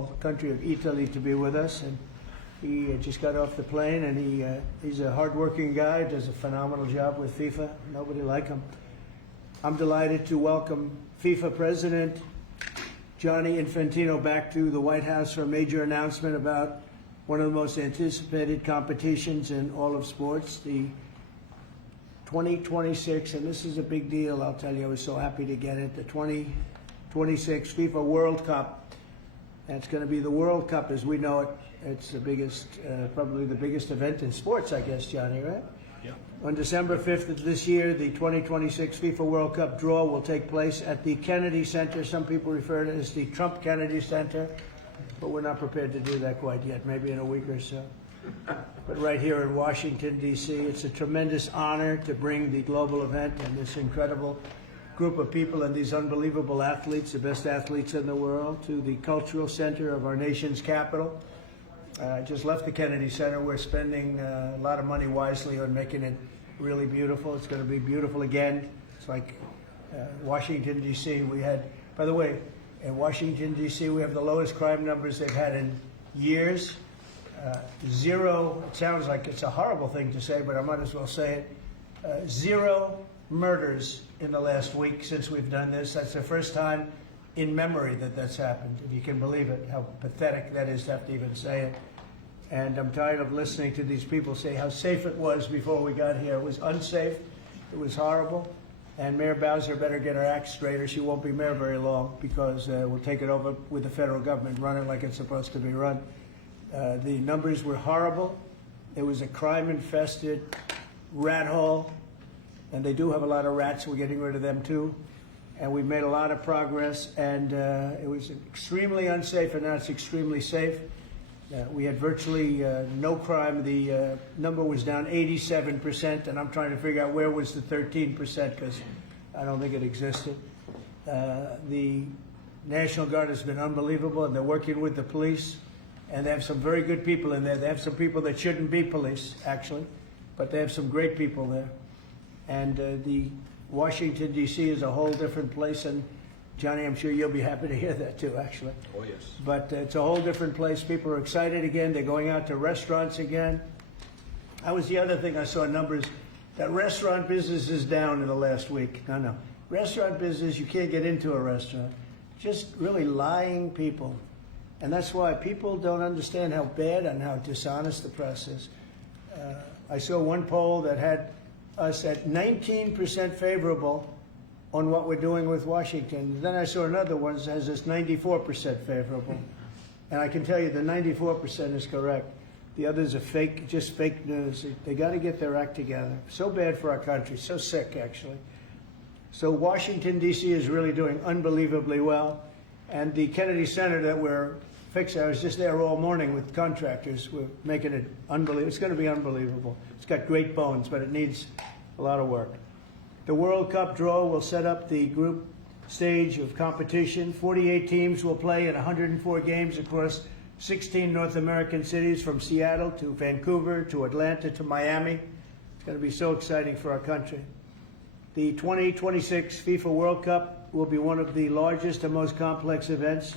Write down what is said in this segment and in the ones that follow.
football country of Italy, to be with us. And he just got off the plane, and he's a hardworking guy, does a phenomenal job with FIFA. Nobody like him. I'm delighted to welcome FIFA President Gianni Infantino back to the White House for a major announcement about one of the most anticipated competitions in all of sports, the 2026, and this is a big deal, I'll tell you, I was so happy to get it, the 2026 FIFA World Cup. And it's going to be the World Cup as we know it. It's the biggest, probably the biggest event in sports, I guess, Johnny, right? Yeah. On December 5th of this year, the 2026 FIFA World Cup draw will take place at the Kennedy Center. Some people refer to it as the Trump Kennedy Center, but we're not prepared to do that quite yet, maybe in a week or so. But right here in Washington, D.C., it's a tremendous honor to bring the global event and this incredible group of people and these unbelievable athletes, the best athletes in the world, to the cultural center of our nation's capital. I just left the Kennedy Center. We're spending a lot of money wisely on making it really beautiful. It's going to be beautiful again. It's like Washington, D.C. We had, by the way, in Washington, D.C., we have the lowest crime numbers they've had in years. Zero, it sounds like it's a horrible thing to say, but I might as well say it. Zero murders in the last week since we've done this. That's the first time in memory that that's happened, if you can believe it, how pathetic that is to have to even say it. And I'm tired of listening to these people say how safe it was before we got here. It was unsafe. It was horrible. And Mayor Bowser better get her act straight or she won't be mayor very long, because we'll take it over with the federal government, run it like it's supposed to be run. The numbers were horrible. It was a crime-infested rat hole. And they do have a lot of rats. We're getting rid of them, too. And we've made a lot of progress. And it was extremely unsafe, and now it's extremely safe. We had virtually no crime. The number was down 87%, and I'm trying to figure out where was the 13%, because I don't think it existed. The National Guard has been unbelievable, and they're working with the police. And they have some very good people in there. They have some people that shouldn't be police, actually, but they have some great people there. And the Washington, D.C. is a whole different place. And Johnny, I'm sure you'll be happy to hear that too, actually. Oh, yes. But it's a whole different place. People are excited again. They're going out to restaurants again. That was the other thing I saw numbers. That restaurant business is down in the last week. No. Restaurant business, you can't get into a restaurant. Just really lying people. And that's why people don't understand how bad and how dishonest the press is. I saw one poll that had us at 19% favorable on what we're doing with Washington. Then I saw another one that has us 94% favorable. And I can tell you the 94% is correct. The others are fake, just fake news. They got to get their act together. So bad for our country, so sick, actually. So Washington, D.C. is really doing unbelievably well. And the Kennedy Center that we're fixing, I was just there all morning with contractors. We're making it unbelievable. It's going to be unbelievable. It's got great bones, but it needs a lot of work. The World Cup draw will set up the group stage of competition. 48 teams will play in 104 games across 16 North American cities, from Seattle to Vancouver to Atlanta to Miami. It's going to be so exciting for our country. The 2026 FIFA World Cup will be one of the largest and most complex events.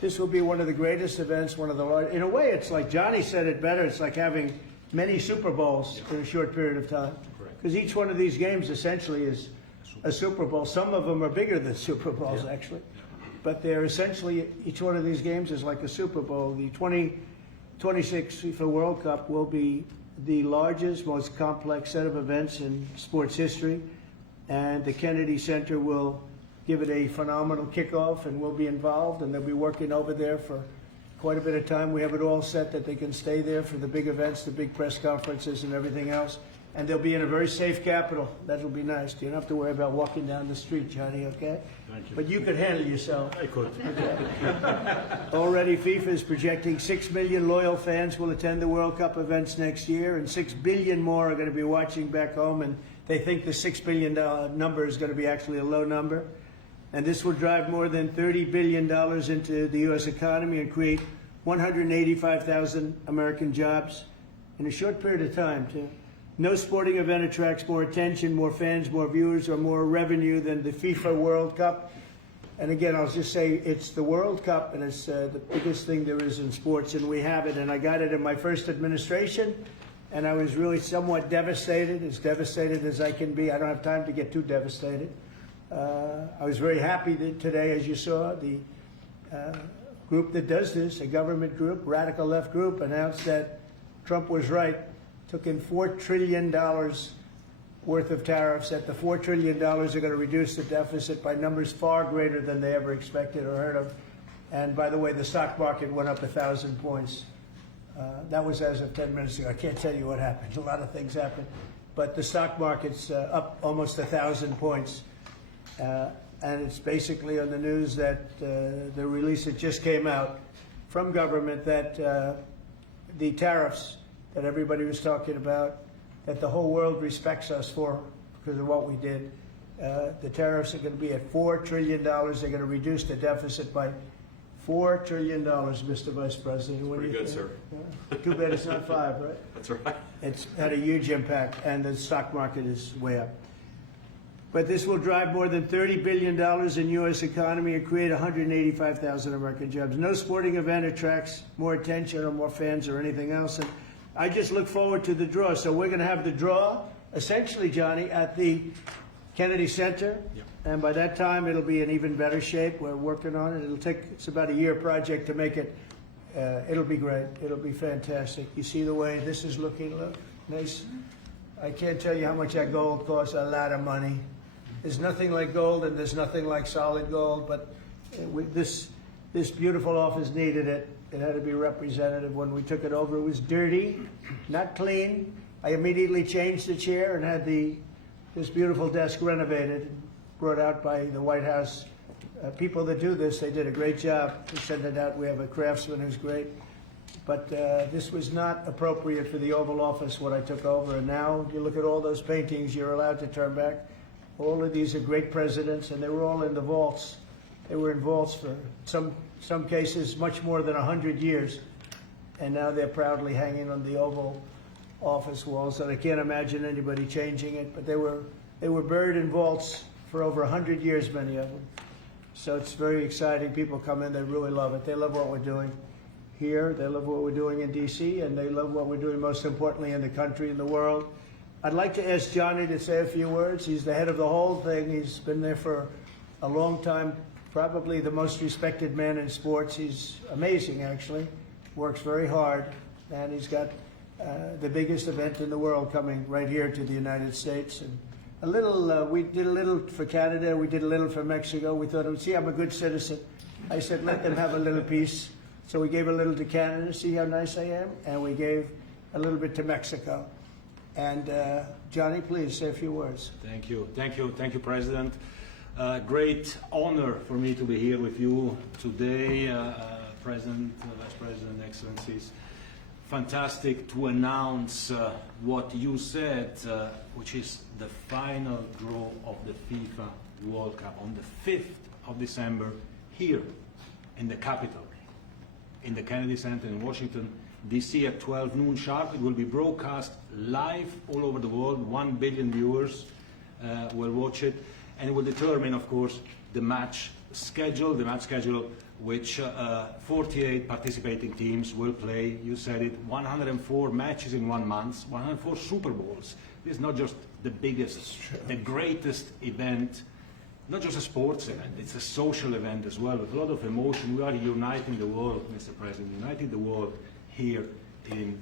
This will be one of the greatest events, one of the largest. In a way, it's like Johnny said it better. It's like having many Super Bowls in a short period of time. Because each one of these games essentially is a Super Bowl. Some of them are bigger than Super Bowls, actually. But they're essentially, each one of these games is like a Super Bowl. The 2026 FIFA World Cup will be the largest, most complex set of events in sports history. And the Kennedy Center will give it a phenomenal kickoff, and we'll be involved, and they'll be working over there for quite a bit of time. We have it all set that they can stay there for the big events, the big press conferences and everything else. And they'll be in a very safe capital. That'll be nice. You don't have to worry about walking down the street, Johnny, okay? Thank you. But you could handle yourself. I could. Already, FIFA is projecting 6 million loyal fans will attend the World Cup events next year, and 6 billion more are going to be watching back home, and they think the $6 billion number is going to be actually a low number. And this will drive more than $30 billion into the U.S. economy and create 185,000 American jobs in a short period of time, too. No sporting event attracts more attention, more fans, more viewers, or more revenue than the FIFA World Cup. And again, I'll just say it's the World Cup, and it's the biggest thing there is in sports, and we have it. And I got it in my first administration, and I was really somewhat devastated, as devastated as I can be. I don't have time to get too devastated. I was very happy that today, as you saw, the group that does this, a government group, radical left group, announced that Trump was right, took in $4 trillion worth of tariffs, that the $4 trillion are going to reduce the deficit by numbers far greater than they ever expected or heard of. And by the way, the stock market went up 1,000 points. That was as of 10 minutes ago. I can't tell you what happened. A lot of things happened. But the stock market's up almost 1,000 points. And it's basically on the news that the release that just came out from government that the tariffs that everybody was talking about, that the whole world respects us for because of what we did. The tariffs are going to be at $4 trillion. They're going to reduce the deficit by $4 trillion, Mr. Vice President. Pretty good, sir. Too bad it's not 5, right? That's right. It's had a huge impact, and the stock market is way up. But this will drive more than $30 billion in U.S. economy and create 185,000 American jobs. No sporting event attracts more attention or more fans or anything else. And I just look forward to the draw. So we're going to have the draw, essentially, Johnny, at the Kennedy Center. Yep. And by that time, it'll be in even better shape. We're working on it. It's about a year project to make it. It'll be great. It'll be fantastic. You see the way this is looking? Look, nice. I can't tell you how much that gold costs. A lot of money. There's nothing like gold, and there's nothing like solid gold. But this beautiful office needed it. It had to be representative. When we took it over, it was dirty, not clean. I immediately changed the chair and had this beautiful desk renovated, brought out by the White House. People that do this, they did a great job. We sent it out. We have a craftsman who's great. But this was not appropriate for the Oval Office when I took over. And now you look at all those paintings you're allowed to turn back. All of these are great presidents, and they were all in the vaults. They were in vaults for some cases much more than 100 years. And now they're proudly hanging on the Oval Office walls, and I can't imagine anybody changing it. But they were buried in vaults for over 100 years, many of them. So it's very exciting. People come in, they really love it. They love what we're doing here. They love what we're doing in D.C., and they love what we're doing, most importantly, in the country and the world. I'd like to ask Johnny to say a few words. He's the head of the whole thing. He's been there for a long time, probably the most respected man in sports. He's amazing, actually. Works very hard, and he's got the biggest event in the world coming right here to the United States. And a little, we did a little for Canada, we did a little for Mexico. We thought, see, I'm a good citizen. I said, let them have a little piece. So we gave a little to Canada, see how nice I am? And we gave a little bit to Mexico. And Johnny, please say a few words. Thank you, President. Great honor for me to be here with you today, President, Vice President, Excellencies. Fantastic to announce what you said, which is the final draw of the FIFA World Cup on the 5th of December here in the capital, in the Kennedy Center in Washington, D.C. at 12 noon sharp. It will be broadcast live all over the world. 1 billion viewers will watch it, and it will determine, of course, the match schedule, which 48 participating teams will play. You said it, 104 matches in 1 month, 104 Super Bowls. This is not just the biggest, the greatest event, not just a sports event, it's a social event as well, with a lot of emotion. We are uniting the world, Mr. President, uniting the world here in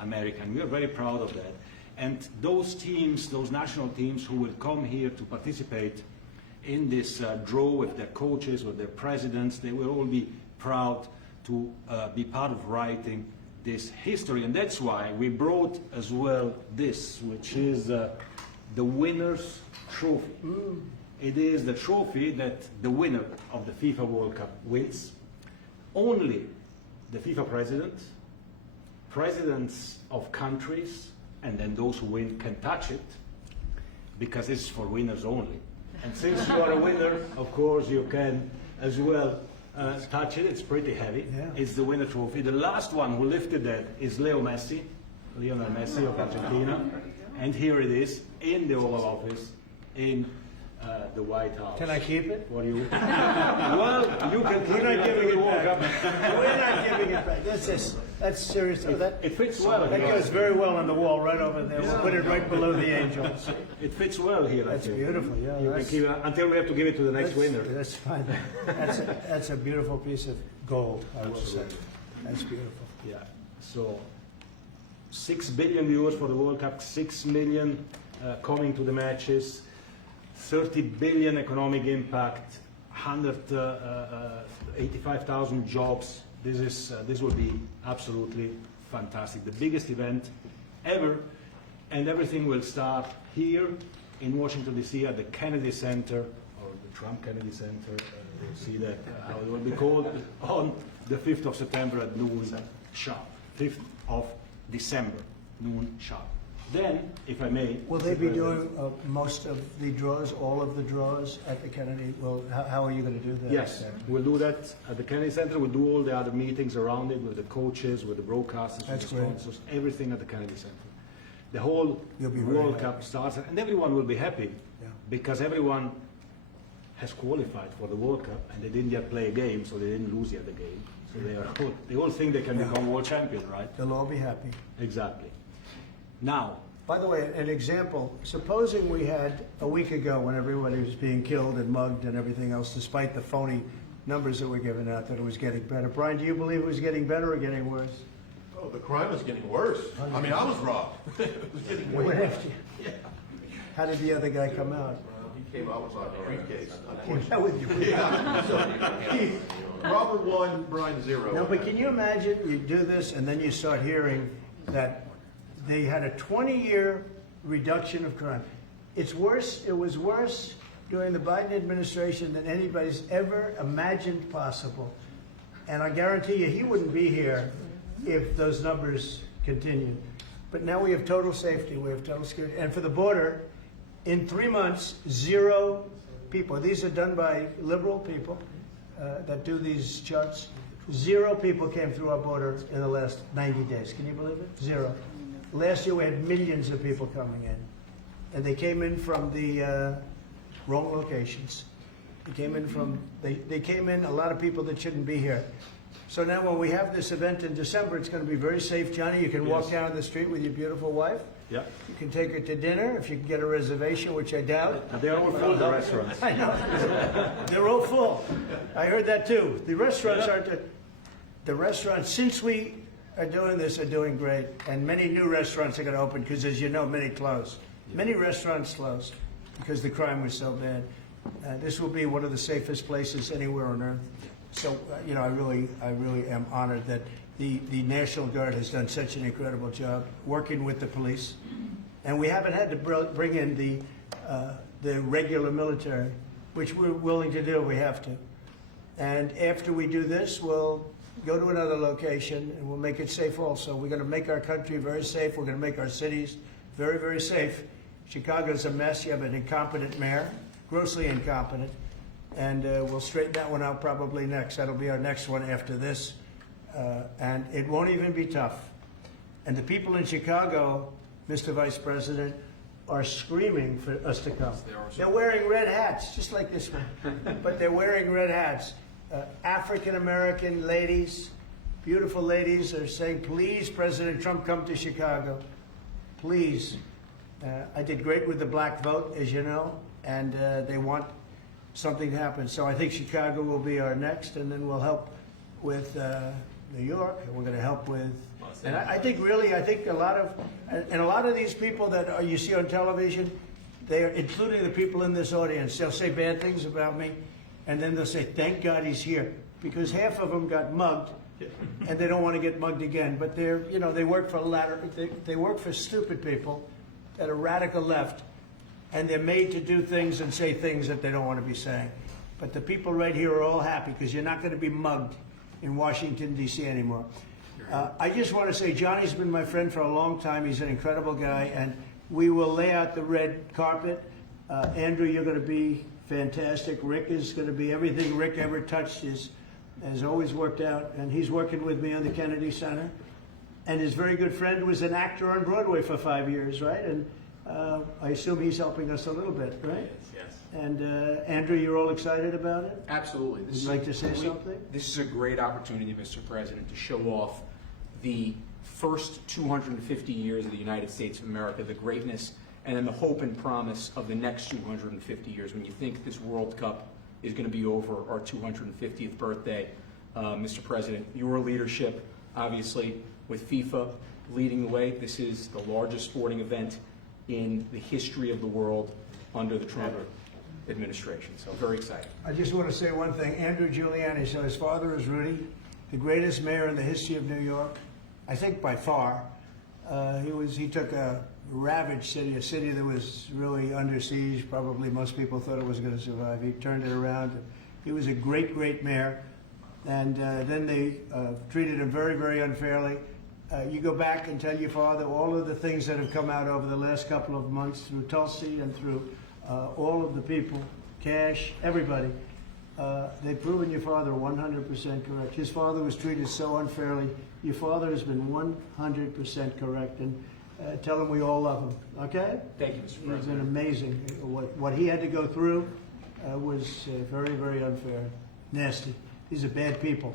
America, and we are very proud of that. And those teams, those national teams who will come here to participate in this draw with their coaches, with their presidents, they will all be proud to be part of writing this history. And that's why we brought as well this, which is the winner's trophy. It is the trophy that the winner of the FIFA World Cup wins. Only the FIFA president, presidents of countries, and then those who win can touch it, because it's for winners only. And since you are a winner, of course, you can as well touch it. It's pretty heavy. Yeah. It's the winner trophy. The last one who lifted that is Lionel Messi of Argentina. And here it is in the Oval Office in the White House. Can I keep it? For you? Well, you can keep We're not giving it World back. Cup. We're not giving it back. That's serious. It fits well. That goes very well on the wall right over there. We'll put it right below the angels. It fits well here. I That's think. beautiful. Yeah, You can keep it until we have to give it to the next winner. That's fine. That's a beautiful piece of gold, I will say. That's beautiful. Yeah. So 6 billion viewers for the World Cup, 6 million coming to the matches, 30 billion economic impact, 185,000 jobs. This will be absolutely fantastic. The biggest event ever, and everything will start here in Washington D.C. at the Kennedy Center, or the Trump Kennedy Center. You'll see that how it will be called on the 5th of September at noon sharp. 5th of December, noon sharp. Then, if I may... Will they be doing most of the draws, all of the draws at the Kennedy? Well, how are you going to do that? Yes, we'll do that at the Kennedy Center. We'll do all the other meetings around it with the coaches, with the broadcasters, with the sponsors, everything at the Kennedy Center. The whole World Cup starts, and everyone will be happy because everyone has qualified for the World Cup and they didn't yet play a game, so they didn't lose yet the game. So they all think they can become world champion, right? They'll all be happy. Exactly. Now, by the way, an example, supposing we had a week ago when everybody was being killed and mugged and everything else, despite the phony numbers that were given out, that it was getting better. Brian, do you believe it was getting better or getting worse? Oh, the crime was getting worse. I mean, I was robbed. It was getting What worse. after you? How did the other guy come out? He came out with my briefcase. Yeah, with your Yeah. So, Robert 1, Brian 0. No, but can you imagine you do this and then you start hearing that they had a 20-year reduction of crime. It's worse. It was worse during the Biden administration than anybody's ever imagined possible. And I guarantee you he wouldn't be here if those numbers continued. But now we have total safety. We have total security. And for the border, in 3 months, 0 people. These are done by liberal people that do these charts. 0 people came through our border in the last 90 days. Can you believe it? 0. Last year we had millions of people coming in. And they came in from the wrong locations. They came in a lot of people that shouldn't be here. So now when we have this event in December, it's going to be very safe. Johnny, you can walk down the street with your beautiful wife. yeah, You can take her to dinner if you can get a reservation, which I doubt. they're all full, the restaurants. I know. They're all full. I heard that too. The restaurants the restaurants, since we are doing this, are doing great. And many new restaurants are going to open because, as you know, many closed. Many restaurants closed because the crime was so bad. This will be one of the safest places anywhere on earth. So, you know, I really am honored that the National Guard has done such an incredible job working with the police. And we haven't had to bring in the regular military, which we're willing to do. We have to. And after we do this, we'll go to another location and we'll make it safe also. We're going to make our country very safe. We're going to make our cities very, very safe. Chicago's a mess. You have an incompetent mayor, grossly incompetent. And we'll straighten that one out probably next. That'll be our next one after this. And it won't even be tough. And the people in Chicago, Mr. Vice President, are screaming for us to come. They're wearing red hats, just like this one. But they're wearing red hats. African-American ladies, beautiful ladies, are saying, please, President Trump, come to Chicago. Please. I did great with the black vote, as you know, and they want something to happen. So I think Chicago will be our next, and then we'll help with New York, and we're going to help with, and I think a lot of these people that you see on television, they're including the people in this audience. They'll say bad things about me, and then they'll say, thank God he's here, because half of them got mugged, and they don't want to get mugged again. But they work for they work for stupid people that are radical left. And they're made to do things and say things that they don't want to be saying. But the people right here are all happy because you're not going to be mugged in Washington, D.C. anymore. I just want to say Johnny's been my friend for a long time. He's an incredible guy. And we will lay out the red carpet. Andrew, you're going to be fantastic. Rick is going to be everything Rick ever touched has always worked out. And he's working with me on the Kennedy Center. And his very good friend was an actor on Broadway for 5 years, right? And I assume he's helping us a little bit, right? Yes. And Andrew, you're all excited about it? Absolutely. Would you like to say something? This is a great opportunity, Mr. President, to show off the first 250 years of the United States of America, the greatness, and then the hope and promise of the next 250 years. When you think this World Cup is going to be over our 250th birthday, Mr. President, your leadership, obviously, with FIFA leading the way, this is the largest sporting event in the history of the world under the Trump administration. So very excited. I just want to say one thing. Andrew Giuliani, so his father is Rudy, the greatest mayor in the history of New York, I think by far. He took a ravaged city, a city that was really under siege. Probably most people thought it was going to survive. He turned it around. He was a great, great mayor. And then they treated him very, very unfairly. You go back and tell your father all of the things that have come out over the last couple of months through Tulsi and through all of the people, Cash, everybody. They've proven your father 100% correct. His father was treated so unfairly. Your father has been 100% correct. And tell him we all love him, okay? Thank you, Mr. He's President. been amazing. What he had to go through was very, very unfair, nasty. These are bad people.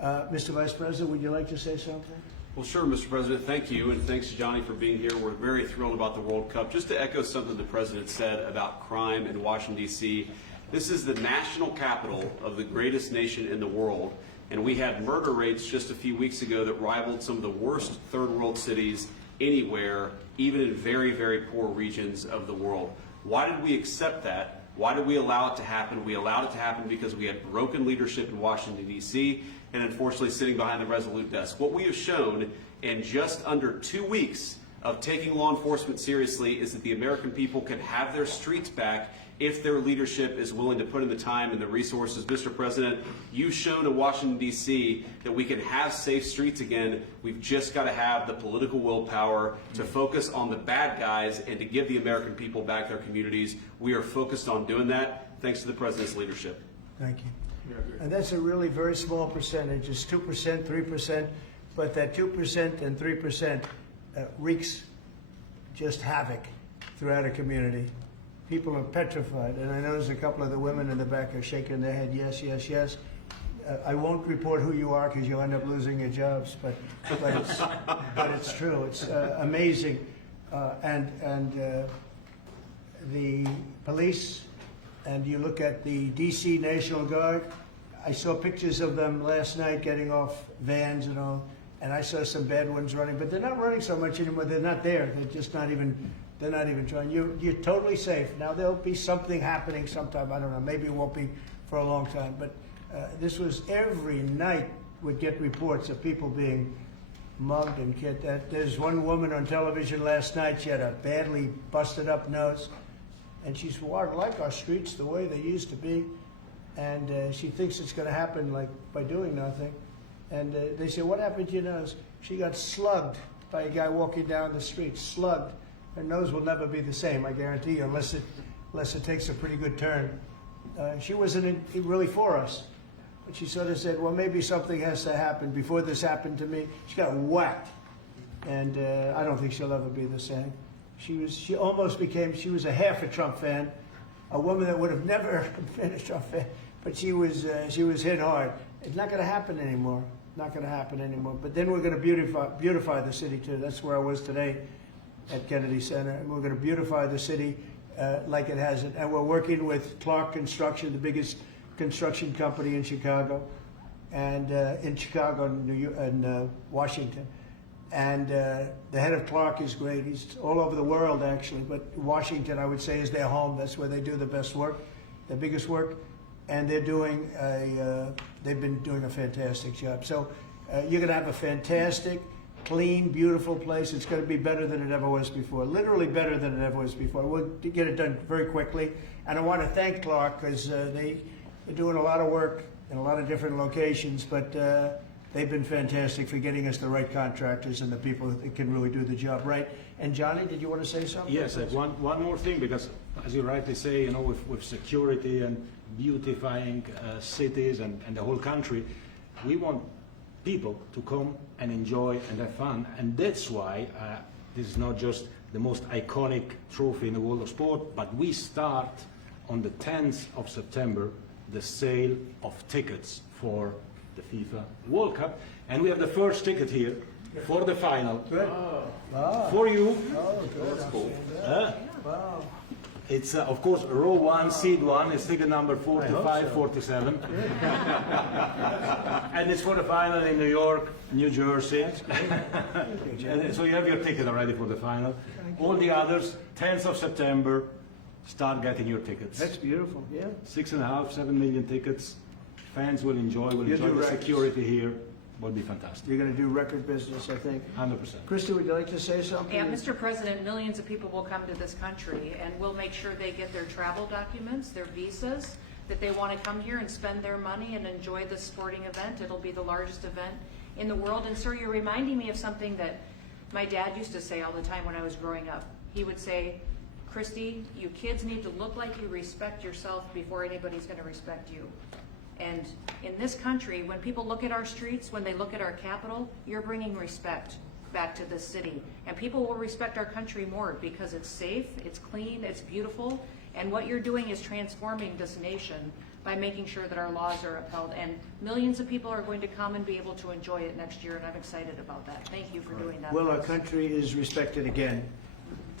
Mr. Vice President, would you like to say something? Well, sure, Mr. President. Thank you, and thanks, Johnny, for being here. We're very thrilled about the World Cup. Just to echo something the President said about crime in Washington, D.C., this is the national capital of the greatest nation in the world, and we had murder rates just a few weeks ago that rivaled some of the worst third world cities anywhere, even in very, very poor regions of the world. Why did we accept that? Why did we allow it to happen? We allowed it to happen because we had broken leadership in Washington, D.C., and unfortunately sitting behind the Resolute desk. What we have shown in just under 2 weeks of taking law enforcement seriously is that the American people can have their streets back if their leadership is willing to put in the time and the resources. Mr. President, you've shown in Washington, D.C. that we can have safe streets again. We've just got to have the political willpower to focus on the bad guys and to give the American people back their communities. We are focused on doing that, thanks to the President's leadership. Thank you. And that's a really very small percentage. It's 2%, 3%, but that 2% and 3% wreaks just havoc throughout a community. People are petrified, and I notice a couple of the women in the back are shaking their head, yes, yes, yes. I won't report who you are because you'll end up losing your jobs, but it's true. It's amazing, and the police. And you look at the D.C. National Guard, I saw pictures of them last night getting off vans and all, and I saw some bad ones running, but they're not running so much anymore. They're not there. They're just not even, they're not even trying. You're totally safe. Now, there'll be something happening sometime. I don't know. Maybe it won't be for a long time. But this was every night would get reports of people being mugged and killed. There's one woman on television last night. She had a badly busted up nose. And she's, well, I like our streets the way they used to be. And she thinks it's going to happen like by doing nothing. And they say, what happened to your nose? She got slugged by a guy walking down the street, slugged. Her nose will never be the same, I guarantee you, unless it takes a pretty good turn. She wasn't really for us. But she sort of said, well, maybe something has to happen. Before this happened to me, she got whacked. And I don't think she'll ever be the same. She almost became, she was a half a Trump fan, a woman that would have never been a Trump fan, but she was hit hard. It's not going to happen anymore. Not going to happen anymore. But then we're going to beautify the city too. That's where I was today at Kennedy Center, and we're going to beautify the city like it hasn't. And we're working with Clark Construction, the biggest construction company in Chicago, and in Washington. And the head of Clark is great. He's all over the world, actually. But Washington, I would say, is their home. That's where they do the best work, the biggest work. And they've been doing a fantastic job. So you're going to have a fantastic, clean, beautiful place. It's going to be better than it ever was before, literally better than it ever was before. We'll get it done very quickly. And I want to thank Clark because they're doing a lot of work in a lot of different locations. But they've been fantastic for getting us the right contractors and the people that can really do the job right. And Johnny, did you want to say something? Yes, one more thing, because as you rightly say, you know, with security and beautifying cities and the whole country, we want people to come and enjoy and have fun, and that's why This is not just the most iconic trophy in the world of sport, but we start on the 10th of September the sale of tickets for the FIFA World Cup. And we have the first ticket here for the final. Good. Wow. For you. Oh, good. That's cool. Wow. It's, of course, row 1, seed 1. It's ticket number 45, 47. And it's for the final in New York, New Jersey. And so you have your ticket already for the final. All the others, 10th of September, start getting your tickets. That's beautiful. Yeah. 6.5, 7 million tickets. Fans will enjoy You do the records. security here. Will be fantastic. You're going to do record business, I think. 100%. Christy, would you like to say something? Yeah, Mr. President, millions of people will come to this country, and we'll make sure they get their travel documents, their visas, that they want to come here and spend their money and enjoy this sporting event. It'll be the largest event in the world. And sir, you're reminding me of something that my dad used to say all the time when I was growing up. He would say, Christy, you kids need to look like you respect yourself before anybody's going to respect you. And in this country, when people look at our streets, when they look at our capital, you're bringing respect back to this city. And people will respect our country more because it's safe, it's clean, it's beautiful. And what you're doing is transforming this nation by making sure that our laws are upheld. And millions of people are going to come and be able to enjoy it next year, and I'm excited about that. Thank you for doing that. Well, for our us. country is respected again.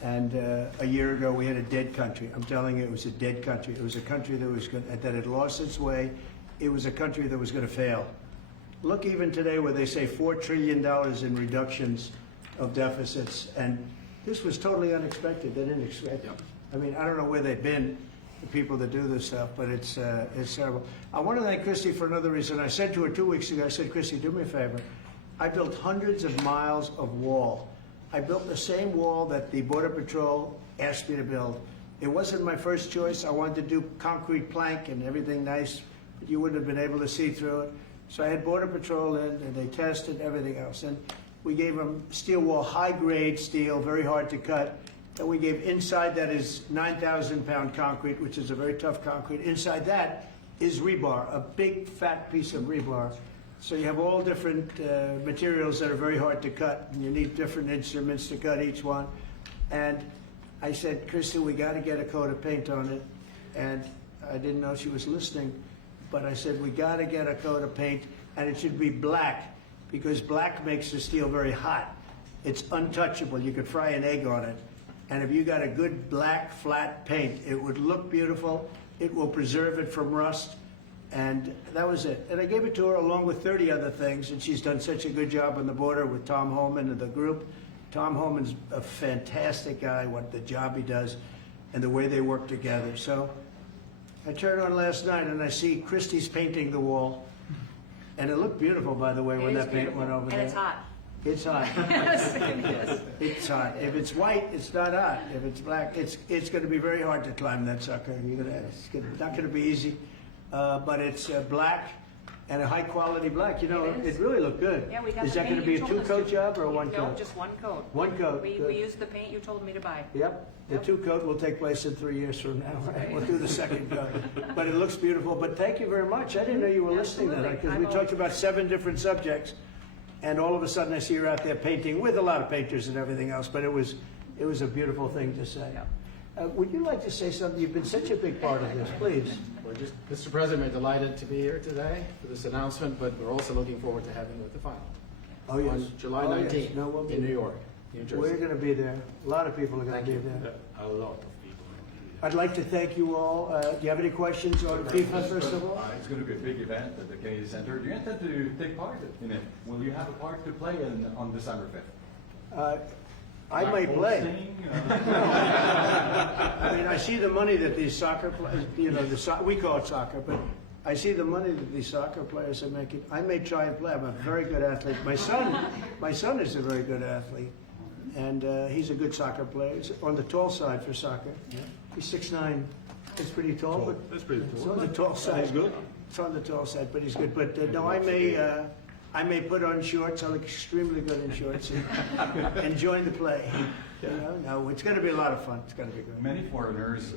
And a year ago, we had a dead country. I'm telling you, it was a dead country. It was a country that had lost its way. It was a country that was going to fail. Look, even today, where they say $4 trillion in reductions of deficits, and this was totally unexpected. They didn't expect it. I mean, I don't know where they've been, the people that do this stuff, but it's terrible. I want to thank Christy for another reason. I said to her 2 weeks ago, I said, Christy, do me a favor. I built hundreds of miles of wall. I built the same wall that the Border Patrol asked me to build. It wasn't my first choice. I wanted to do concrete plank and everything nice. You wouldn't have been able to see through it. So I had Border Patrol in, and they tested everything else. And we gave them steel wall, high-grade steel, very hard to cut. And we gave inside that is 9,000-pound concrete, which is a very tough concrete. Inside that is rebar, a big, fat piece of rebar. So you have all different materials that are very hard to cut, and you need different instruments to cut each one. And I said, Kristen, we got to get a coat of paint on it. And I didn't know she was listening. But I said, we got to get a coat of paint, and it should be black, because black makes the steel very hot. It's untouchable. You could fry an egg on it. And if you got a good black, flat paint, it would look beautiful. It will preserve it from rust. And that was it. And I gave it to her along with 30 other things, and she's done such a good job on the border with Tom Holman and the group. Tom Holman's a fantastic guy, what the job he does, and the way they work together. So I turned on last night and I see Christie's painting the wall. And it looked beautiful, by the way, It when is that paint beautiful. went over there. And it's hot. It's hot. Yes, it is. It's hot. If it's white, it's not hot. If it's black, it's going to be very hard to climb that sucker. It's not going to be easy. But it's black and a high quality black. You know, It is. it really looked good. Yeah, we got Is the that going paint to be you a told us two-coat to. job or a one No, coat? just one coat. One coat. We Good. used the paint you told me to buy. Yep. The Yep. two-coat will take place in 3 years from now. Right? We'll do the second coat. But it looks beautiful. But thank you very much. I didn't know you were listening to that, Absolutely. because we I'm talked about 7 different subjects, and all of a sudden I see her out there painting with a lot of painters and everything else. But it was a beautiful thing to say. Yep. Would you like to say something? You've been such a big part of this. Please. We're just, Mr. President, we're delighted to be here today for this announcement, but we're also looking forward to having you at the final. Oh, yes. On July Oh, yes. 19th No, we'll be in New there. York, New We're Jersey. going to be there. A lot of people are going to be there. A lot of people. I'd like to thank you all. Do you have any questions on FIFA, first of all? It's going to be a big event at the Kennedy Center. Do you intend to take part in it? Will you have a part to play on December 5th? I may play. Hosting, I mean, I see the money that these soccer players, you know, we call it soccer, but I see the money that these soccer players are making. I may try and play. I'm a very good athlete. My son is a very good athlete, and he's a good soccer player. He's on the tall side for soccer. He's 6'9". It's pretty tall, but That's pretty it's cool. on the tall side. He's good. It's on the tall side, but he's good. But no, I may put on shorts. I look extremely good in shorts and join the play. You know, no, it's going to be a lot of fun. It's going to be good. many foreigners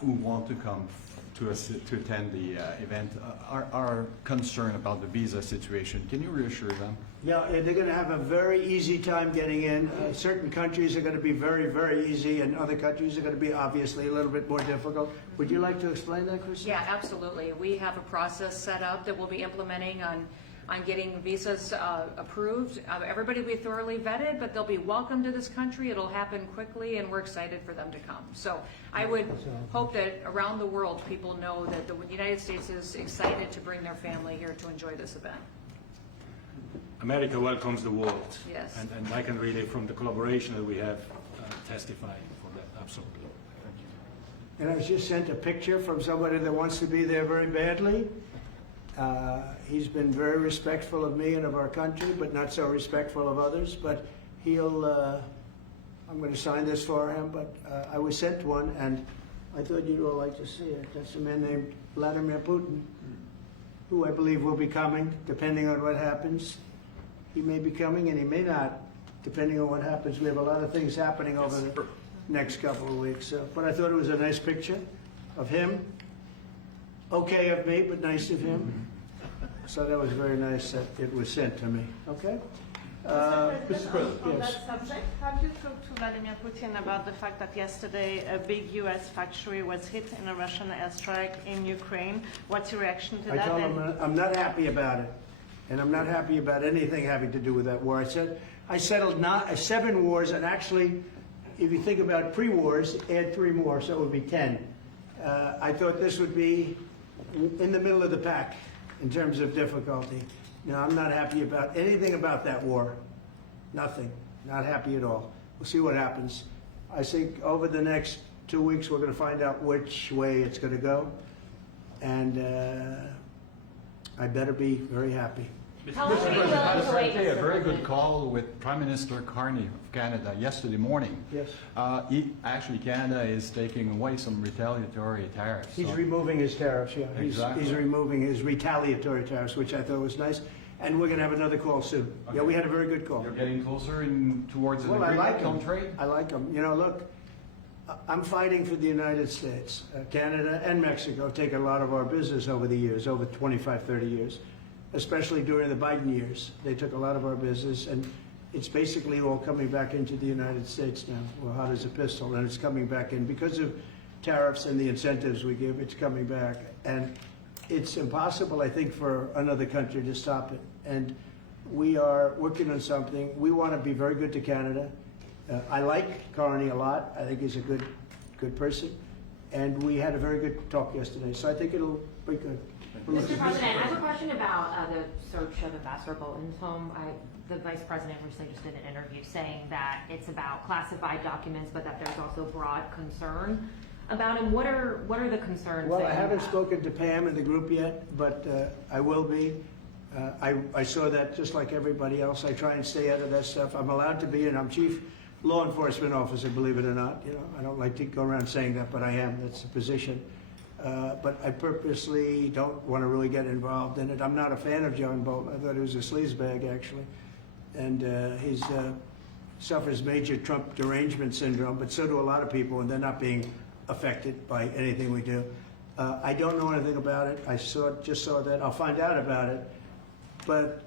who want to come to to attend the event are concerned about the visa situation. Can you reassure them? Yeah, they're going to have a very easy time getting in. Certain countries are going to be very, very easy, and other countries are going to be obviously a little bit more difficult. Would you like to explain that, Chris? Yeah, absolutely. We have a process set up that we'll be implementing on getting visas approved. Everybody will be thoroughly vetted, but they'll be welcome to this country. It'll happen quickly, and we're excited for them to come. So I would hope that around the world people know that the United States is excited to bring their family here to enjoy this event. America welcomes the world. Yes. And I can really, from the collaboration that we have, testify for that, absolutely. Thank you. And I was just sent a picture from somebody that wants to be there very badly. He's been very respectful of me and of our country, but not so respectful of others. But he'll, I'm going to sign this for him, but I was sent one, and I thought you'd all like to see it. That's a man named Vladimir Putin, who I believe will be coming, depending on what happens. He may be coming, and he may not, depending on what happens. We have a lot of things happening over the next couple of weeks. But I thought it was a nice picture of him. Okay of me, but nice of him. So that was very nice that it was sent to me. Okay? Mr. President. On Yes. that subject, have you talked to Vladimir Putin about the fact that yesterday a big U.S. factory was hit in a Russian airstrike in Ukraine? What's your reaction to I that? told him I'm not happy about it. And I'm not happy about anything having to do with that war. I said I settled 7 wars, and actually, if you think about pre-wars, add 3 more, so it would be 10. I thought this would be in the middle of the pack in terms of difficulty. No, I'm not happy about anything about that war. Nothing. Not happy at all. We'll see what happens. I think over the next 2 weeks we're going to find out which way it's going to go. And I better be very happy. Mr. President, I had a very good call with Prime Minister Carney of Canada yesterday morning. Yes. Canada is taking away some retaliatory tariffs. He's so- removing his tariffs, yeah. Exactly. He's removing his retaliatory tariffs, which I thought was nice. And we're going to have another call soon. Okay. Yeah, we had a very good call. You're getting closer towards an Well, I like agreement him. on trade? I like him. You know, look, I'm fighting for the United States. Canada and Mexico take a lot of our business over the years, over 25, 30 years, especially during the Biden years. They took a lot of our business, and it's basically all coming back into the United States now. Well, hot as a pistol, and it's coming back in. Because of tariffs and the incentives we give, it's coming back. And it's impossible, I think, for another country to stop it. And we are working on something. We want to be very good to Canada. I like Carney a lot. I think he's a good person. And we had a very good talk yesterday. So I think it'll be good. Mr. President, I have a question about the search of Ambassador Bolton's home. The Vice President recently just did an interview saying that it's about classified documents, but that there's also broad concern about him. What are the concerns? Well, that I you haven't have? spoken to Pam in the group yet, but I will be. I saw that just like everybody else. I try and stay out of that stuff. I'm allowed to be, and I'm chief law enforcement officer, believe it or not. You know, I don't like to go around saying that, but I am. That's the position. But I purposely don't want to really get involved in it. I'm not a fan of John Bolton. I thought he was a sleazebag, actually. And he suffers major Trump derangement syndrome, but so do a lot of people, and they're not being affected by anything we do. I don't know anything about it. I just saw that. I'll find out about it. But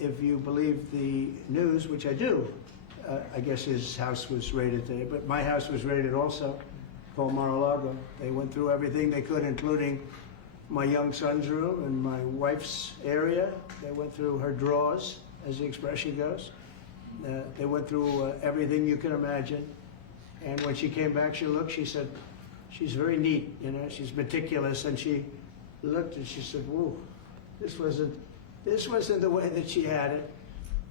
if you believe the news, which I do, I guess his house was raided today. But my house was raided also, called Mar-a-Lago. They went through everything they could, including my young son's room and my wife's area. They went through her drawers, as the expression goes. They went through everything you can imagine. And when she came back, she said, she's very neat, you know, she's meticulous. And she looked and she said, whoa, this wasn't the way that she had it.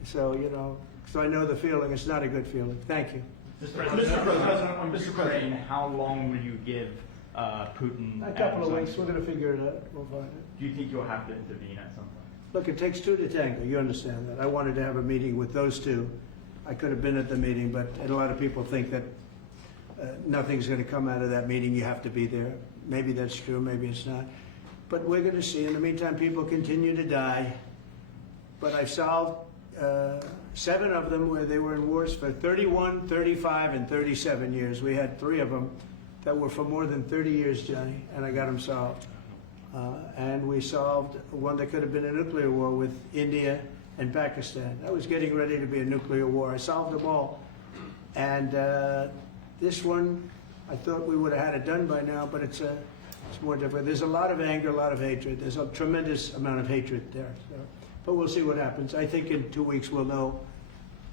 So, you know, so I know the feeling. It's not a good feeling. Thank you. Mr. President, on Ukraine, how long will you give Putin? A couple of weeks. We're going to figure it out. We'll find it. Do you think you'll have to intervene at some point? Look, it takes 2 to tango. You understand that. I wanted to have a meeting with those 2. I could have been at the meeting, but a lot of people think that nothing's going to come out of that meeting. You have to be there. Maybe that's true. Maybe it's not. But we're going to see. In the meantime, people continue to die. But I've solved 7 of them where they were in wars for 31, 35, and 37 years. We had 3 of them that were for more than 30 years, Johnny, and I got them solved. And we solved one that could have been a nuclear war with India and Pakistan. That was getting ready to be a nuclear war. I solved them all. And this one, I thought we would have had it done by now, but it's more different. There's a lot of anger, a lot of hatred. There's a tremendous amount of hatred there. So, but we'll see what happens. I think in 2 weeks we'll know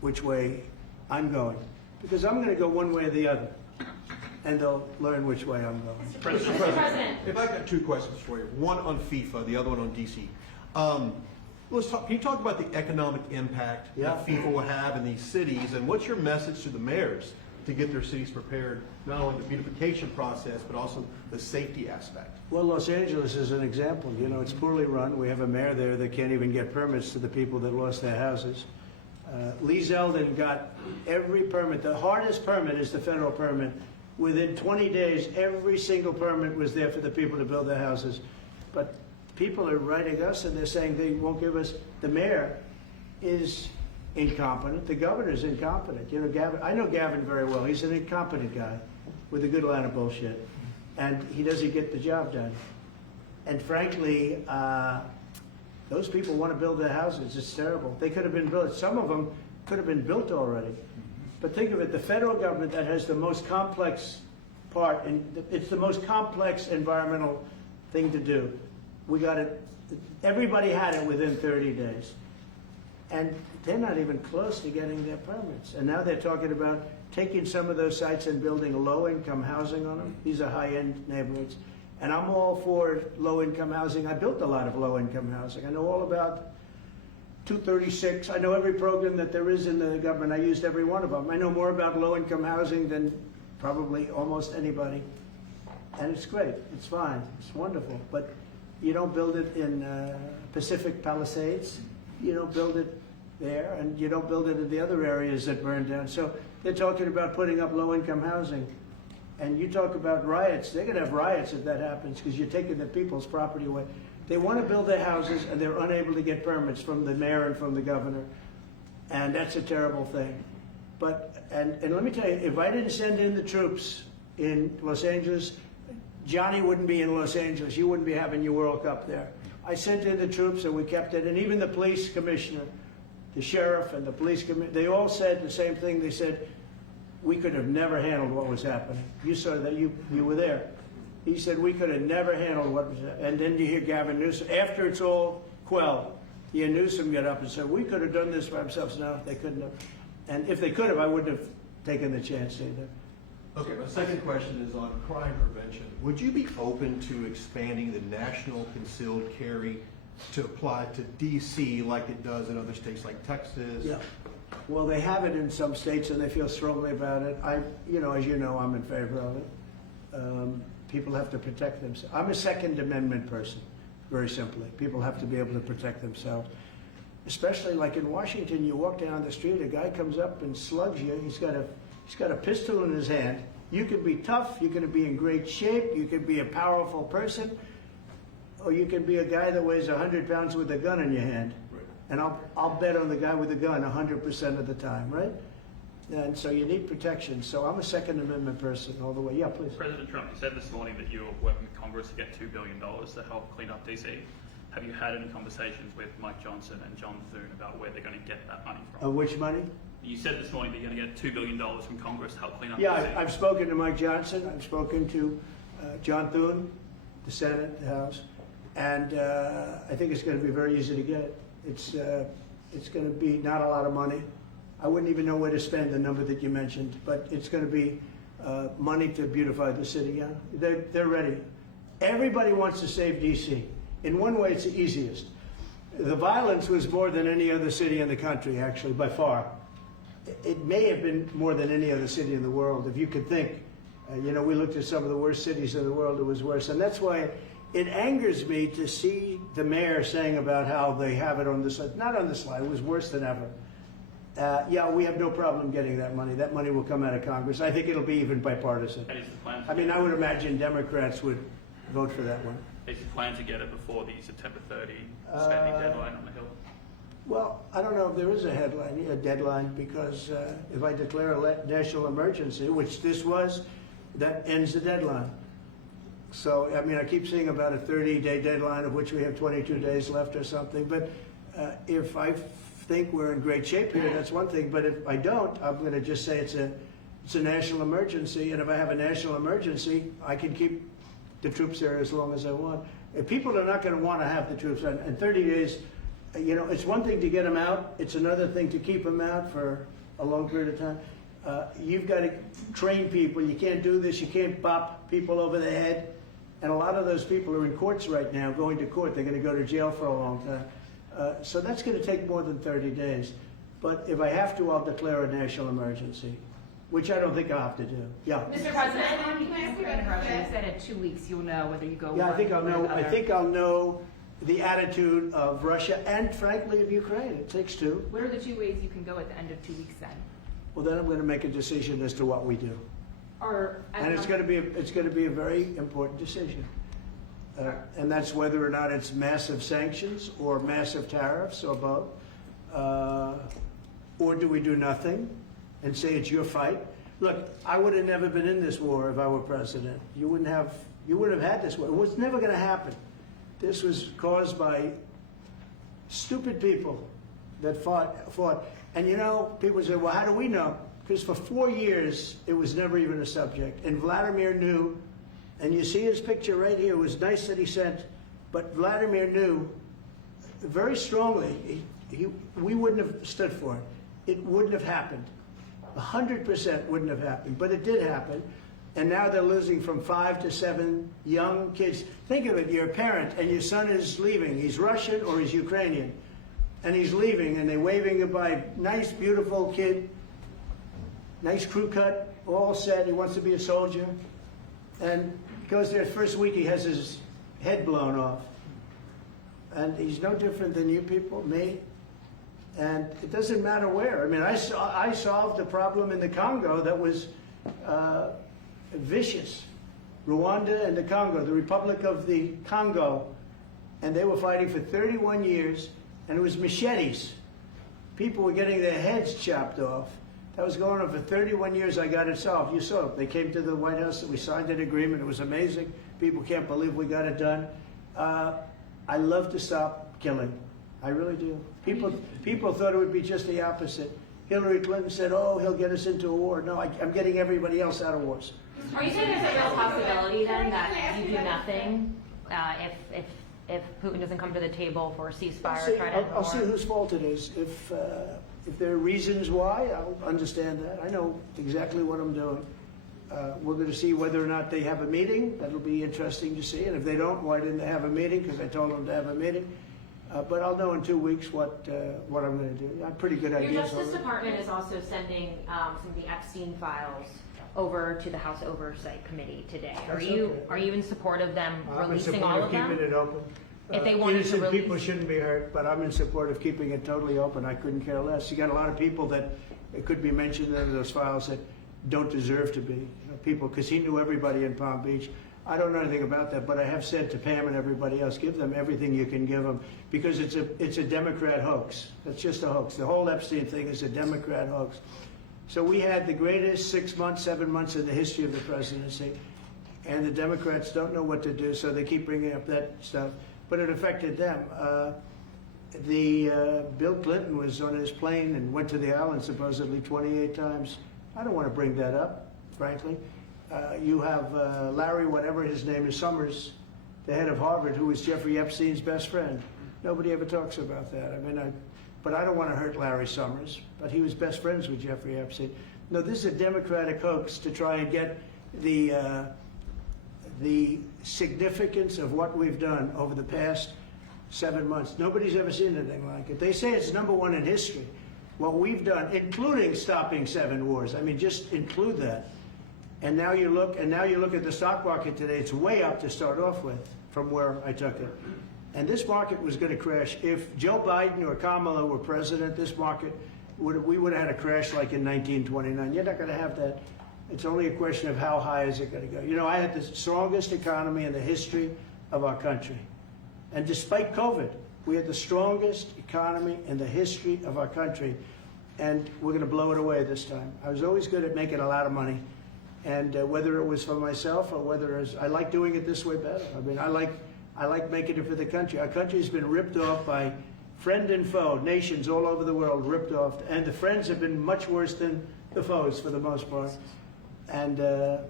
which way I'm going. Because I'm going to go one way or the other. And they'll learn which way I'm going. Mr. President. If I got two questions for you, one on FIFA, the other one on DC. Let's talk. Can you talk about the economic impact that FIFA will have in these cities, and what's your message to the mayors to get their cities prepared, not only the beautification process, but also the safety aspect? Well, Los Angeles is an example. You know, it's poorly run. We have a mayor there that can't even get permits to the people that lost their houses. Lee Zeldin got every permit. The hardest permit is the federal permit. Within 20 days, every single permit was there for the people to build their houses. But people are writing us and they're saying they won't give us. The mayor is incompetent. The governor's incompetent. You know, Gavin. I know Gavin very well. He's an incompetent guy with a good line of bullshit. And he doesn't get the job done. And frankly, those people want to build their houses. It's terrible. They could have been built. Some of them could have been built already. But think of it, the federal government that has the most complex part, and it's the most complex environmental thing to do. We got it, everybody had it within 30 days. And they're not even close to getting their permits. And now they're talking about taking some of those sites and building low-income housing on them. These are high-end neighborhoods. And I'm all for low-income housing. I built a lot of low-income housing. I know all about 236. I know every program that there is in the government. I used every one of them. I know more about low-income housing than probably almost anybody. And it's great. It's fine. It's wonderful. But you don't build it in Pacific Palisades. You don't build it there. And you don't build it in the other areas that burned down. So they're talking about putting up low-income housing. And you talk about riots. They're going to have riots if that happens because you're taking the people's property away. They want to build their houses, and they're unable to get permits from the mayor and from the governor. And that's a terrible thing. But, and let me tell you, if I didn't send in the troops in Los Angeles, Johnny wouldn't be in Los Angeles. You wouldn't be having your World Cup there. I sent in the troops, and we kept it. And even the police commissioner, the sheriff and the police commissioner, they all said the same thing. They said, we could have never handled what was happening. You saw that, you were there. He said, we could have never handled what was happening. And then you hear Gavin Newsom, after it's all quelled, you hear Newsom get up and say, we could have done this for ourselves. No, they couldn't have. And if they could have, I wouldn't have taken the chance either. Okay, my second question is on crime prevention. Would you be open to expanding the national concealed carry to apply to D.C. like it does in other states like Texas? Yeah. Well, they have it in some states and they feel strongly about it. As you know, I'm in favor of it. People have to protect themselves. I'm a Second Amendment person, very simply. People have to be able to protect themselves. Especially like in Washington, you walk down the street, a guy comes up and slugs you. He's got a pistol in his hand. You can be tough, you can be in great shape, you can be a powerful person, or you can be a guy that weighs 100 pounds with a gun in your hand. Right. And I'll bet on the guy with the gun 100% of the time, right? And so you need protection. So I'm a Second Amendment person all the way. Yeah, please. President Trump, you said this morning that you're working with Congress to get $2 billion to help clean up DC. Have you had any conversations with Mike Johnson and John Thune about where they're going to get that money from? Which money? You said this morning that you're going to get $2 billion from Congress to help clean up DC. Yeah, I've spoken to Mike Johnson. I've spoken to John Thune, the Senate, the House. And I think it's going to be very easy to get. It's going to be not a lot of money. I wouldn't even know where to spend the number that you mentioned, but it's going to be money to beautify the city. Yeah, they're ready. Everybody wants to save D.C. In one way, it's the easiest. The violence was more than any other city in the country, actually, by far. It may have been more than any other city in the world, if you could think. We looked at some of the worst cities in the world, it was worse. And that's why it angers me to see the mayor saying about how they have it on the slide. Not on the slide, it was worse than ever. Yeah, we have no problem getting that money. That money will come out of Congress. I think it'll be even bipartisan. That is the plan. I mean, I would imagine Democrats would vote for that one. Is the plan to get it before the September 30 spending deadline on the Hill? Well, I don't know if there is a deadline, because if I declare a national emergency, which this was, that ends the deadline. So, I mean, I keep seeing about a 30-day deadline, of which we have 22 days left or something. But if I think we're in great shape here, that's one thing. But if I don't, I'm going to just say it's a national emergency. And if I have a national emergency, I can keep the troops there as long as I want. If people are not going to want to have the troops on, in 30 days, you know, it's one thing to get them out. It's another thing to keep them out for a long period of time. You've got to train people. You can't do this. You can't bop people over the head. And a lot of those people are in courts right now, going to court. They're going to go to jail for a long time. So that's going to take more than 30 days. But if I have to, I'll declare a national emergency, which I don't think I'll have to do. Yeah. Mr. President, you said in 2 weeks you'll know whether you go Yeah, I one think I'll way or know. the I other. think I'll know the attitude of Russia and, frankly, of Ukraine. It takes two. What are the 2 ways you can go at the end of 2 weeks then? Well, then I'm going to make a decision as to what we do, Or and it's going to be a very important decision. And that's whether or not it's massive sanctions or massive tariffs or both. Or do we do nothing and say it's your fight? Look, I would have never been in this war if I were president. You would have had this war. It was never going to happen. This was caused by stupid people that fought. And you know, people say, well, how do we know? Because for 4 years, it was never even a subject. And Vladimir knew. And you see his picture right here. It was nice that he sent, but Vladimir knew very strongly we wouldn't have stood for it. It wouldn't have happened. 100% wouldn't have happened, but it did happen. And now they're losing from 5 to 7 young kids. Think of it, you're a parent and your son is leaving. He's Russian or he's Ukrainian. And he's leaving and they're waving goodbye. Nice, beautiful kid, nice crew cut, all set. He wants to be a soldier. And goes there first week, he has his head blown off. And he's no different than you people, me. And it doesn't matter where. I mean, I solved a problem in the Congo that was vicious. Rwanda and the Congo, the Republic of the Congo. And they were fighting for 31 years, and it was machetes. People were getting their heads chopped off. That was going on for 31 years. I got it solved. You saw it. They came to the White House and we signed an agreement. It was amazing. People can't believe we got it done. I love to stop killing. I really do. People thought it would be just the opposite. Hillary Clinton said, oh, he'll get us into a war. No, I'm getting everybody else out of wars. Are you saying there's a real possibility then that you do nothing if Putin doesn't come to the table for a ceasefire? I'll see whose fault it is. If there are reasons why, I'll understand that. I know exactly what I'm doing. We're going to see whether or not they have a meeting. That'll be interesting to see. And if they don't, why didn't they have a meeting? Because I told them to have a meeting. But I'll know in 2 weeks what I'm going to do. I have pretty good ideas. Your Justice Department is also sending some of the Epstein files over to the House Oversight Committee today. Are you in support of them releasing all of them? Keeping it open. If they wanted to Innocent release... people shouldn't be hurt, but I'm in support of keeping it totally open. I couldn't care less. You got a lot of people that it could be mentioned in those files that don't deserve to be. You know, people, because he knew everybody in Palm Beach. I don't know anything about that, but I have said to Pam and everybody else, give them everything you can give them, because it's a Democrat hoax. It's just a hoax. The whole Epstein thing is a Democrat hoax. So we had the greatest 6 months, 7 months in the history of the presidency, and the Democrats don't know what to do, so they keep bringing up that stuff. But it affected them. Bill Clinton was on his plane and went to the island supposedly 28 times. I don't want to bring that up, frankly. You have Larry, whatever his name is, Summers, the head of Harvard, who was Jeffrey Epstein's best friend. Nobody ever talks about that. I mean, but I don't want to hurt Larry Summers, but he was best friends with Jeffrey Epstein. No, this is a Democratic hoax to try and get the significance of what we've done over the past 7 months. Nobody's ever seen anything like it. They say it's #1 in history. What we've done, including stopping 7 wars. I mean, just include that. And now you look at the stock market today. It's way up to start off with from where I took it. And this market was going to crash. If Joe Biden or Kamala were president, this market we would have had a crash like in 1929. You're not going to have that. It's only a question of how high is it going to go. You know, I had the strongest economy in the history of our country. And despite COVID, we had the strongest economy in the history of our country. And we're going to blow it away this time. I was always good at making a lot of money. And whether it was for myself or whether I like doing it this way better. I mean, I like making it for the country. Our country's been ripped off by friend and foe, nations all over the world ripped off. And the friends have been much worse than the foes for the most part. And they're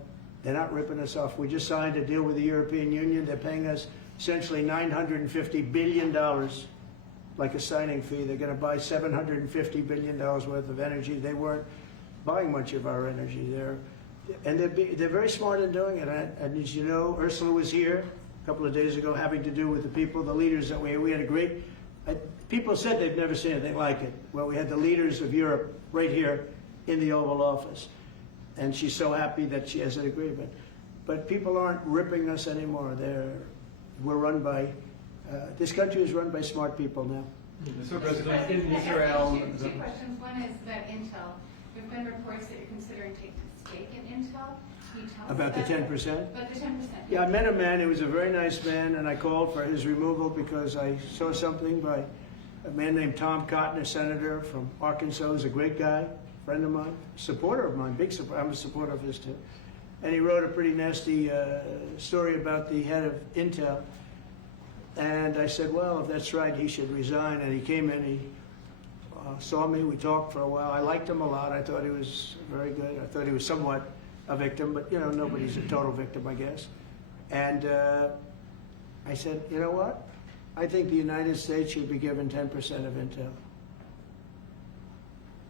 not ripping us off. We just signed a deal with the European Union. They're paying us essentially $950 billion, like a signing fee. They're going to buy $750 billion worth of energy. They weren't buying much of our energy. They're very smart in doing it. And as you know, Ursula was here a couple of days ago having to do with the people, the leaders that we had a great, people said they've never seen anything like it. Well, we had the leaders of Europe right here in the Oval Office. And she's so happy that she has an agreement. But people aren't ripping us anymore. We're run by, this country is run by smart people now. Mr. President, in Israel... Two questions. One is about Intel. There have been reports that you're considering taking a stake in Intel. Can you tell us About the 10%? About the 10%. Yeah, I met a man, he was a very nice man, and I called for his removal because I saw something by a man named Tom Cotton, a senator from Arkansas, who's a great guy, friend of mine, supporter of mine, big supporter, I'm a supporter of his too. And he wrote a pretty nasty story about the head of Intel. And I said, well, if that's right, he should resign. And he came in, he saw me, we talked for a while. I liked him a lot. I thought he was very good. I thought he was somewhat a victim, but you know, nobody's a total victim, I guess. And I said, you know what? I think the United States should be given 10% of Intel.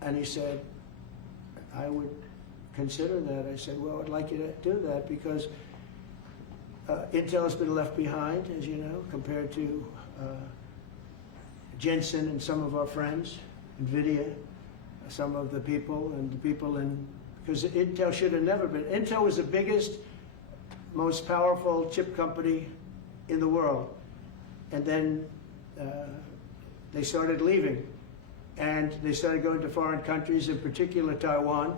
And he said, I would consider that. I said, well, I'd like you to do that because Intel has been left behind, as you know, compared to Jensen and some of our friends, NVIDIA, some of the people, and the people in, because Intel should have never been. Intel was the biggest, most powerful chip company in the world. And then they started leaving. And they started going to foreign countries, in particular Taiwan.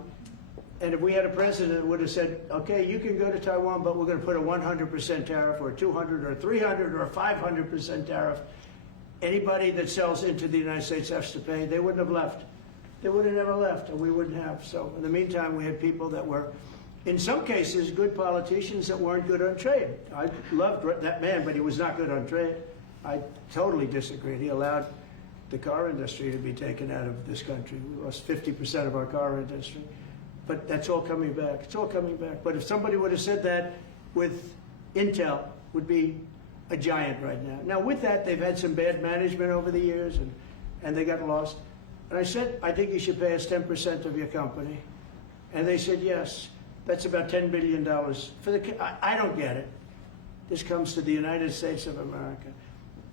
And if we had a president that would have said, okay, you can go to Taiwan, but we're going to put a 100% tariff or a 200 or 300 or a 500% tariff, anybody that sells into the United States has to pay. They wouldn't have left. They would have never left, and we wouldn't have. So in the meantime, we had people that were, in some cases, good politicians that weren't good on trade. I loved that man, but he was not good on trade. I totally disagreed. He allowed the car industry to be taken out of this country. We lost 50% of our car industry. But that's all coming back. It's all coming back. But if somebody would have said that with Intel, would be a giant right now. Now with that, they've had some bad management over the years and they got lost. And I said, I think you should pay us 10% of your company. And they said, yes, that's about $10 billion. I don't get it. This comes to the United States of America.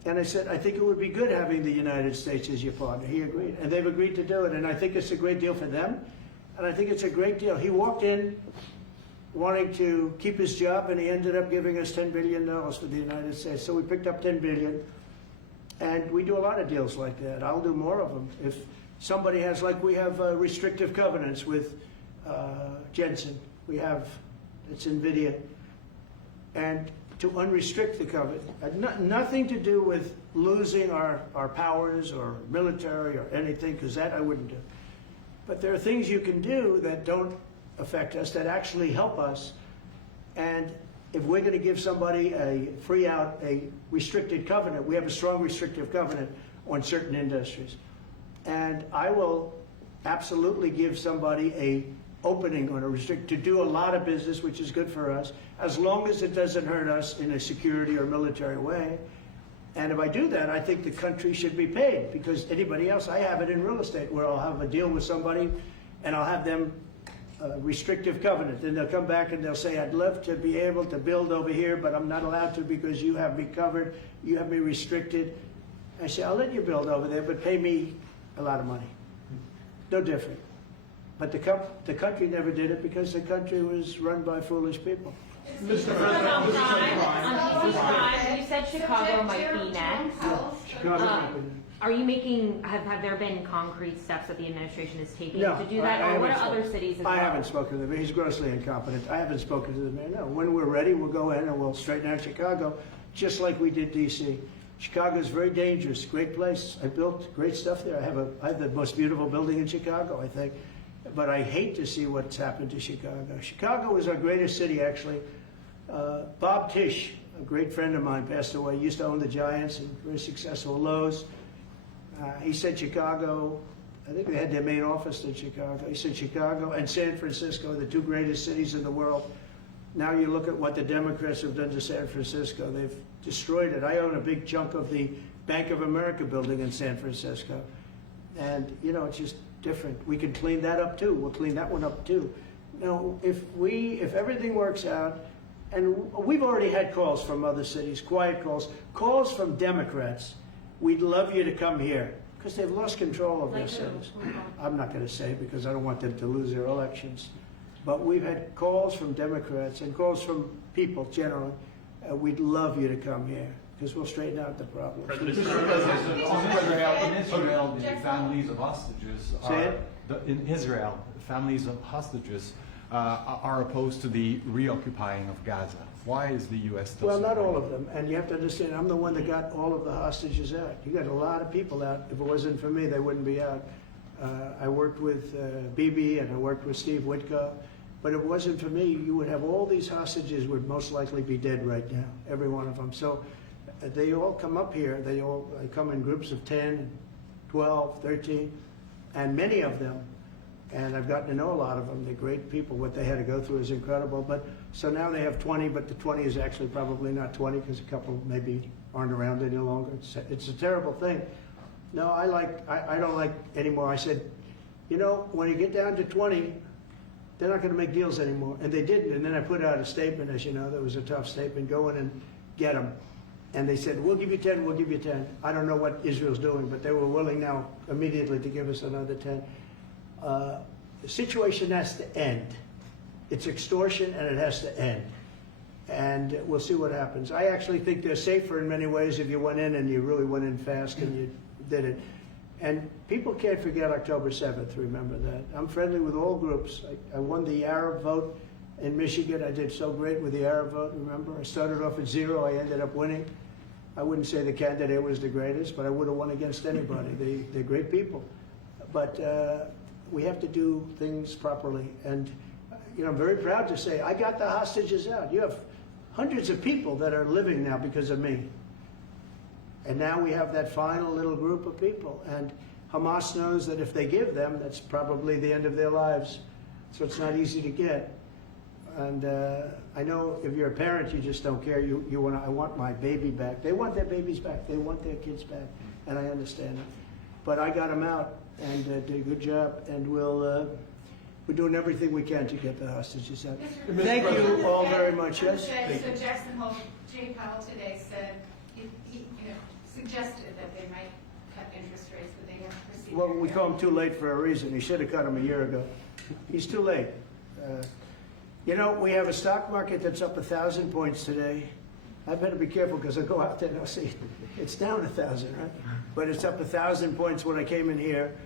And I said, I think it would be good having the United States as your partner. He agreed. And they've agreed to do it. And I think it's a great deal for them. And I think it's a great deal. He walked in wanting to keep his job, and he ended up giving us $10 billion for the United States. So we picked up $10 billion. And we do a lot of deals like that. I'll do more of them. If somebody has, like we have restrictive covenants with Jensen. We have, it's NVIDIA. And to unrestrict the covenant, nothing to do with losing our powers or military or anything, because that I wouldn't do. But there are things you can do that don't affect us, that actually help us. And if we're going to give somebody a free out, a restricted covenant, we have a strong restrictive covenant on certain industries. And I will absolutely give somebody a opening on a to do a lot of business, which is good for us, as long as it doesn't hurt us in a security or military way. And if I do that, I think the country should be paid, because anybody else, I have it in real estate where I'll have a deal with somebody and I'll have them restrictive covenant. Then they'll come back and they'll say, I'd love to be able to build over here, but I'm not allowed to because you have me covered, you have me restricted. I say, I'll let you build over there, but pay me a lot of money. No different. But the country never did it because the country was run by foolish people. Mr. President, you said Chicago might be next. Are you making, have there been concrete steps that the administration is taking to do that? Or what are other cities as well? I haven't spoken to them. He's grossly incompetent. I haven't spoken to the mayor. No. When we're ready, we'll go in and we'll straighten out Chicago, just like we did D.C. Chicago is very dangerous, great place. I built great stuff there. I have the most beautiful building in Chicago, I think. but I hate to see what's happened to Chicago. Chicago was our greatest city, actually. Bob Tisch, a great friend of mine, passed away. He used to own the Giants and very successful Lowe's. He said Chicago, I think they had their main office in Chicago. He said Chicago and San Francisco are the two greatest cities in the world. Now you look at what the Democrats have done to San Francisco. They've destroyed it. I own a big chunk of the Bank of America building in San Francisco. And, you know, it's just different. We can clean that up too. We'll clean that one up too. Now, if everything works out, and we've already had calls from other cities, quiet calls from Democrats, we'd love you to come here, because they've lost control of their cities. I'm not going to say because I don't want them to lose their elections. But we've had calls from Democrats and calls from people generally. We'd love you to come here, because we'll straighten out the problem. In Israel, the families of hostages in Israel, the families of hostages are opposed to the reoccupying of Gaza. Why is the U.S. still Well, not supporting all of them. And you have to understand, I'm the one that got all of the hostages out. You got a lot of people out. If it wasn't for me, they wouldn't be out. I worked with Bibi and I worked with Steve Witkoff. But if it wasn't for me, you would have all these hostages would most likely be dead right now, every one of them. So they all come up here. They come in groups of 10, 12, 13, and many of them, and I've gotten to know a lot of them. They're great people. What they had to go through is incredible. But so now they have 20, but the 20 is actually probably not 20 because a couple maybe aren't around any longer. It's a terrible thing. No, I don't like anymore. I said, you know, when you get down to 20, they're not going to make deals anymore. And they didn't. And then I put out a statement, as you know, that was a tough statement, go in and get them. And they said, we'll give you 10, we'll give you 10. I don't know what Israel's doing, but they were willing now immediately to give us another 10. The situation has to end. It's extortion and it has to end. And we'll see what happens. I actually think they're safer in many ways if you went in and you really went in fast and you did it. And people can't forget October 7th, remember that. I'm friendly with all groups. I won the Arab vote in Michigan. I did so great with the Arab vote, remember? I started off at 0, I ended up winning. I wouldn't say the candidate was the greatest, but I would have won against anybody. They're great people. But we have to do things properly. And you know, I'm very proud to say I got the hostages out. You have hundreds of people that are living now because of me. And now we have that final little group of people. And Hamas knows that if they give them, that's probably the end of their lives. So it's not easy to get. And I know if you're a parent, you just don't care. You want, I want my baby back. They want their babies back. They want their kids back. And I understand it. But I got them out and did a good job. And we're doing everything we can to get the hostages out. Thank you all very much. Yes? So Jackson Hole, Jay Powell today said, he suggested that they might cut interest rates, but they haven't proceeded. Well, we call him too late for a reason. He should have cut him a year ago. He's too late. You know, we have a stock market that's up 1,000 points today. I better be careful because I go out there and I'll see it's down 1,000, right? But it's up 1,000 points when I came in here.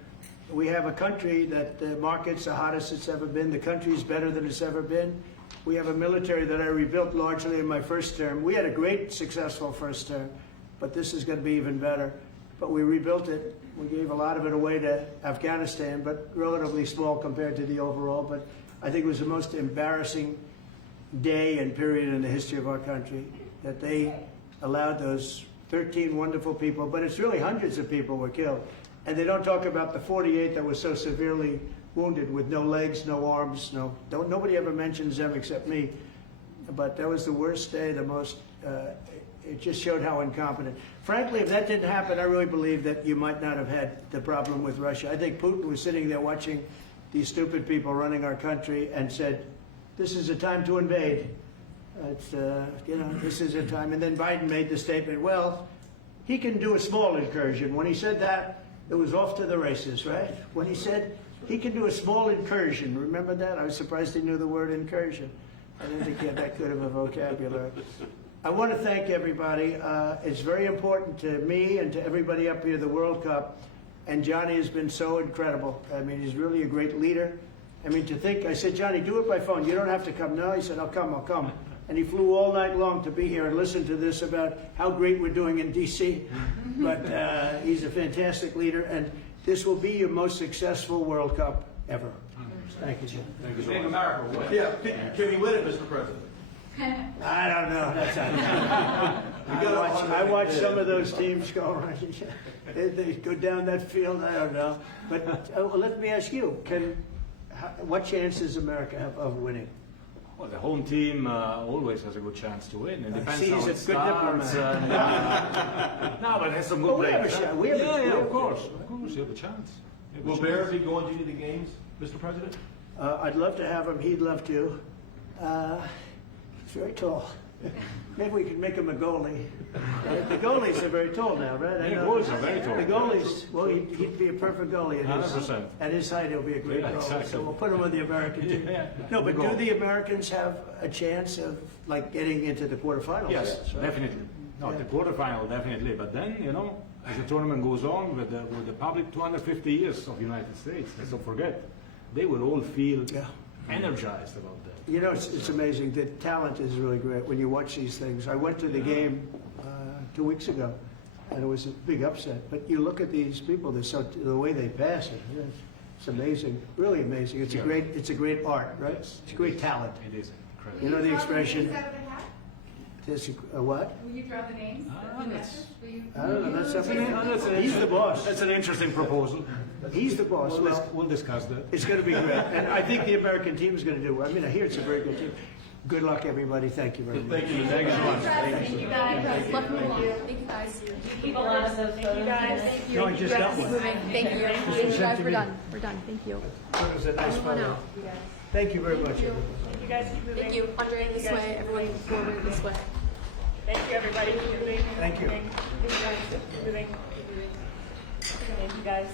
We have a country that the market's the hottest it's ever been. The country's better than it's ever been. We have a military that I rebuilt largely in my first term. We had a great, successful first term, but this is going to be even better. But we rebuilt it. We gave a lot of it away to Afghanistan, but relatively small compared to the overall. But I think it was the most embarrassing day and period in the history of our country that they allowed those 13 wonderful people, but it's really hundreds of people were killed. And they don't talk about the 48 that were so severely wounded with no legs, no arms, nobody ever mentions them except me. But that was the worst day, the most, it just showed how incompetent. Frankly, if that didn't happen, I really believe that you might not have had the problem with Russia. I think Putin was sitting there watching these stupid people running our country and said, this is a time to invade. It's, you know, this is a time. And then Biden made the statement, well, he can do a small incursion. When he said that, it was off to the races, right? When he said he can do a small incursion, remember that? I was surprised he knew the word incursion. I didn't think he had that good of a vocabulary. I want to thank everybody. It's very important to me and to everybody up here, the World Cup. And Johnny has been so incredible. I mean, he's really a great leader. I mean, to think, I said, Johnny, do it by phone. You don't have to come. No, he said, I'll come. And he flew all night long to be here and listen to this about how great we're doing in D.C. But he's a fantastic leader. And this will be your most successful World Cup ever. Thank you, Jim. Thank you so much. Yeah, can we win it, Mr. President? I don't know. That's I watch some of those teams go around. They go down that field. I don't know. But let me ask you: what chance does America have of winning? Well, the home team always has a good chance to win. It depends See, how he's it a good diplomat. starts. No, but it has some good Oh, we have a players. shot. We have a- Yeah, we yeah, have of a course. chance. Of course, you have a chance. You have a Will chance. Bear be going to any of the games, Mr. President? I'd love to have him. He'd love to. He's very tall. Maybe we could make him a goalie. The goalies are very tall now, right? I Yeah, know. goalies are very tall. The goalies, well, he'd be a perfect goalie. At his, 100%. at his height, he'll be a great Yeah, goalie. exactly. So we'll put him on the American team. Yeah. No, but do Goal. the Americans have a chance of like getting into the quarterfinals? Yes, right? definitely. No, Yeah. the quarterfinal, definitely. But then, as the tournament goes on with the public 250 years of United States, let's not forget, they will all feel Yeah. energized about that. You know, it's amazing. The talent is really great when you watch these things. I went to the game 2 weeks ago, and it was a big upset. But you look at these people; the way they pass it. It's amazing, really amazing. It's Yeah. it's a great art, right? Yes, It's a great talent. It is incredible. You know the Will you draw expression? names out of the hat? This, what? Will you draw the names? Ah, of the that's- matches? Will you? I don't know. That's up to Jason, him. He's the boss. That's an interesting proposal. He's the boss. Well, We'll discuss that. it's going to be great, and I think the American team is going to do well. I mean, I hear it's a very good team. Good luck, everybody. Thank you very much. Thank you. Thank you so much. Thank you guys. Luck of luck. Thank you guys. Keep a lot of those Thank you guys. photos. No, I just got one. Thank you. You guys, We're done. We're done. Thank you. It was a nice photo. Thank you very much, everybody. You guys keep moving. Thank you. Andre, this way. Everyone forward this way. Thank you, everybody. Keep moving. Thank you. Thank you guys. Keep moving. Thank you, guys.